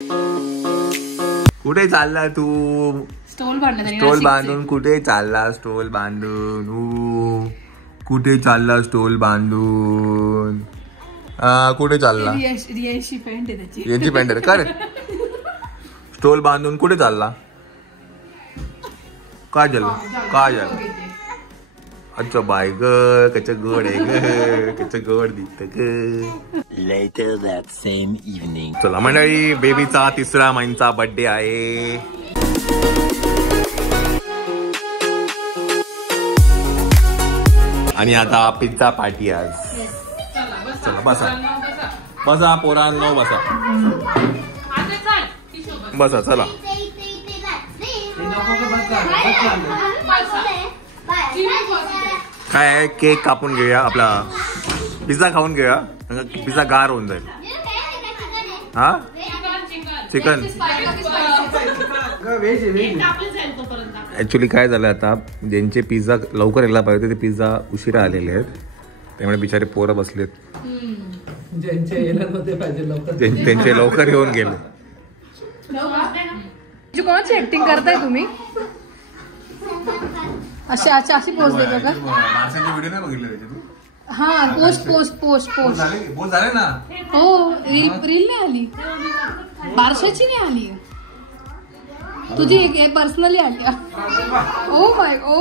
कुठे चालला तू? स्टोल बांधून कुठे चालला? स्टोल बांधून कुठे चालला? स्टोल बांधून कुठे चालला? रियाची पॅन्ट आहे त्याची. याची पॅन्ट आहे का रे? स्टोल बांधून कुठे चालला? काय झालं? काय झालं? अच्छा बाय ग, कच गोड आहे ग, कच गोड दिसत ग. Later that same evening. चला मंडळी, बेबीचा 3रा महिन्याचा बर्थडे आहे. आणि आता पिझ्झा पार्टी आज. चला बसा बसा पोरांनो, बसा बसा. चला काय आहे, केक कापून घेऊया, आपला पिझ्झा खाऊन घेऊया, पिझ्झा गार होऊन जाईल. हा चिकन. ऍक्च्युली काय झालं, आता ज्यांचे पिझ्झा लवकर यायला पाहिजे ते पिझ्झा उशिरा आलेले आहेत, त्यामुळे बिचारे पोरं बसलेत. त्यांचे लवकर येऊन गेले. कोणाची ऍक्टिंग करताय तुम्ही? अशी पोस्ट देतो का? व्हिडिओ नाही बघितले त्याचे तू? हा, पोस्ट झाले ना. हो, रील नाही आली, बारशाची नाही आली, तुझी एक पर्सनली आली. Oh my oh.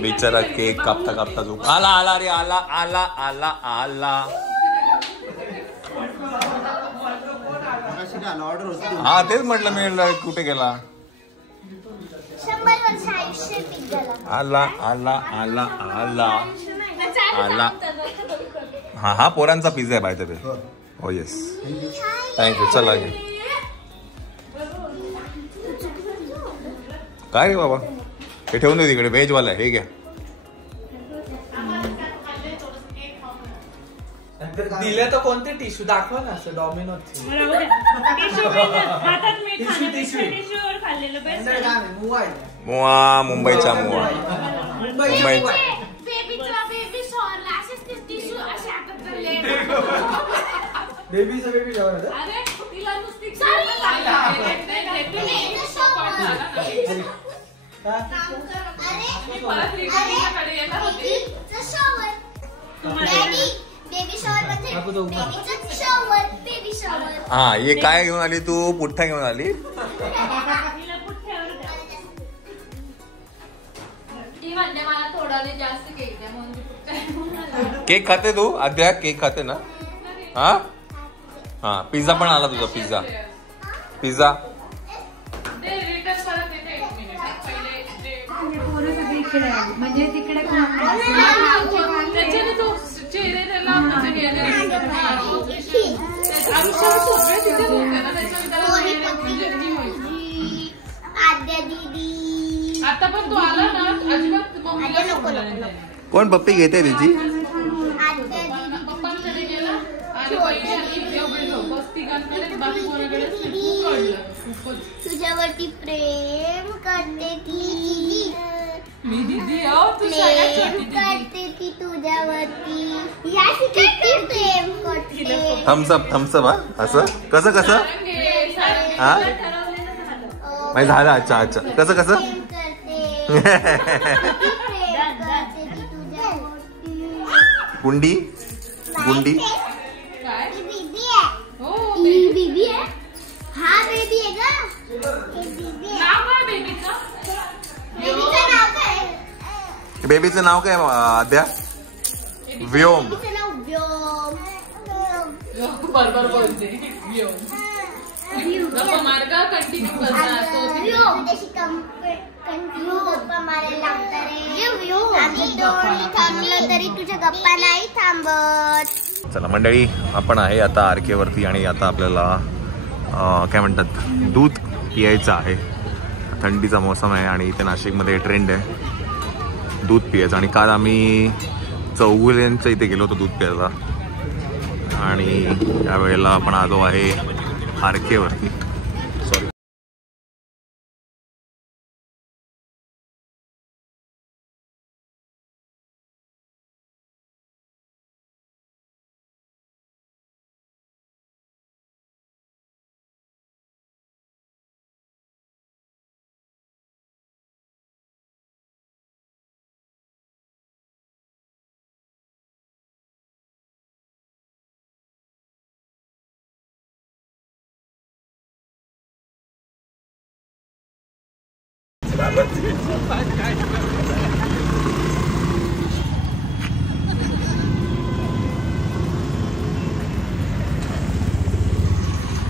बिचारा केक कापता कापता झोप आला रे, आला. हा तेच म्हटलं मी, कुठे गेला? आला. हा पोरांचा पिझ्झा आहे बाय. हो येस, थँक्यू. चला काय रे बाबा, हे ठेवून दे तिकडे, व्हेज वाला हे घ्या. दिले तर कोणते टिश्यू दाखवा ना, असं डॉमिनोज. मुआ, मुंबईचा मुआ. मुंबई हा, ये काय घेऊन आली तू? पुठ्ठा घेऊन आली. केक खाते तू? अद्या केक खाते ना? हा पिझ्झा पण आला तुझा. पिझ्झा म्हणजे तिकडे आता पण तू आला ना, अजिबात कोण पप्पी घेते तिची? तुझ्यावरती प्रेम करते ती. मी दीदी करते ती तुझ्यावरती. प्रेम करते. थम्सअप हा, असं कसं हा माहिती झालं. अच्छा कसं गुंडी बेबीचं नाव काय आद्या? व्योम. बरोबर बोलते. मार्ग कंटिन्यू करणार. तरी तुझ्या गप्पा नाही थांबत. चला मंडळी, आपण आहे आता आरके वरती आणि आता आपल्याला काय म्हणतात दूध पियायचं आहे. थंडीचा मोसम आहे आणि इथे नाशिकमध्ये ट्रेंड आहे दूध पियायचं. आणि काल आम्ही चौगुल्यांच्या इथे गेलो होतो दूध प्यायला आणि यावेळेला आपण आलो आहे आरके वरती. सॉरी.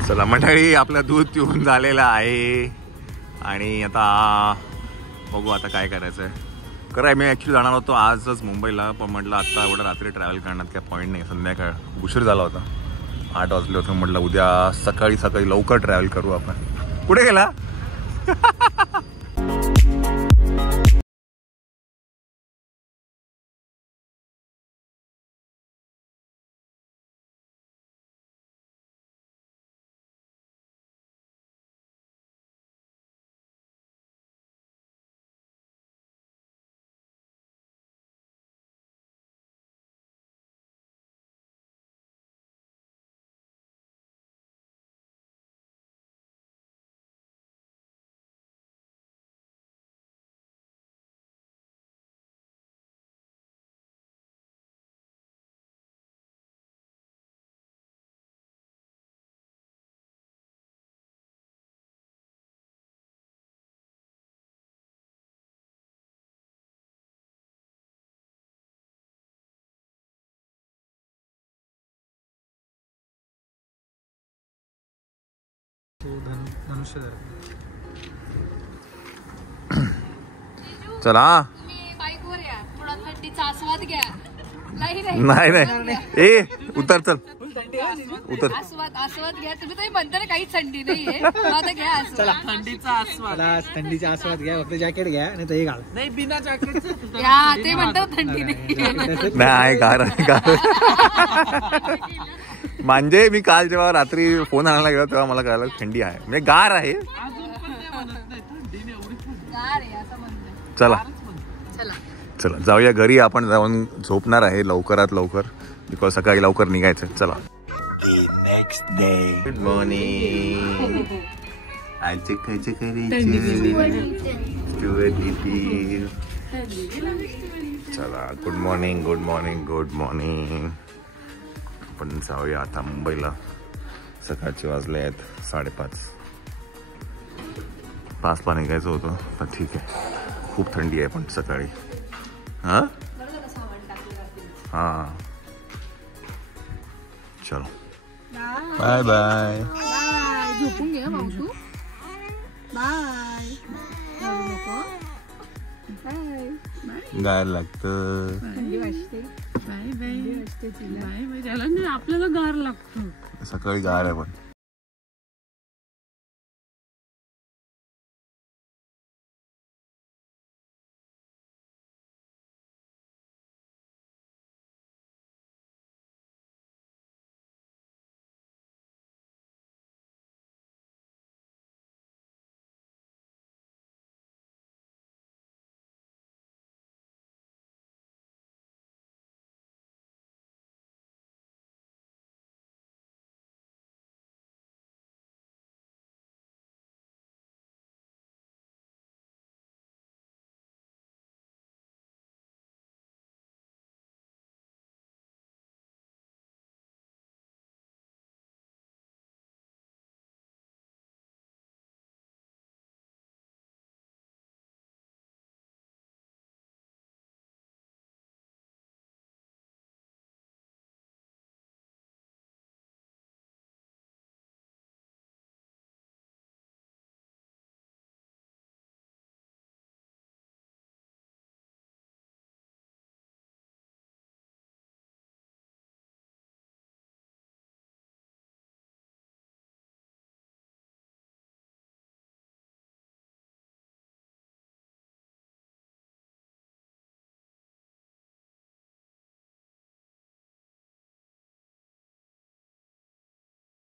चला मंडळी, आपलं दूध पिऊन झालेलं आहे आणि आता बघू आता काय करायचं आहे. खरं मी ॲक्च्युली जाणार होतो आजच मुंबईला, पण म्हटलं आता एवढं रात्री ट्रॅव्हल करण्यात काय पॉईंट नाही. संध्याकाळ उशीर झाला होता, 8 वाजले होते. म्हटलं उद्या सकाळी लवकर ट्रॅव्हल करू आपण. कुठे गेला? चला बाईकवर या, थोडा थंडीचा आस्वाद घ्या. नाही ए उतर, चल उतर. आस्वाद घ्या. तुम्ही तरी म्हणता ना काही थंडी नाहीये, आता घ्या आस्वाद. थंडीचा आस्वाद. थंडीचा आस्वाद घ्या. फक्त जॅकेट घ्या आणि ते घाल. नाही बिना जॅकेट. ते म्हणतात थंडी नाही गार आहे. म्हणजे मी काल जेव्हा रात्री फोन आणायला गेलो तेव्हा मला कळलं थंडी आहे, म्हणजे गार आहे. चला चला जाऊया घरी. आपण जाऊन झोपणार आहे लवकरात लवकर, बिकॉज सकाळी लवकर निघायचं. चला. Good morning. आज खायचं चला. Good morning good morning good morning. आपण जाऊया आता मुंबईला. सकाळचे वाजले आहेत 5:30. 5ला निघायचं होतं, तर ठीक आहे. खूप थंडी आहे पण सकाळी. हां हां चलो बाय बाय. झोपून घे भाऊ. बाय. गार लागतं. आपल्याला गार लागतं. सकाळी गार आहे पण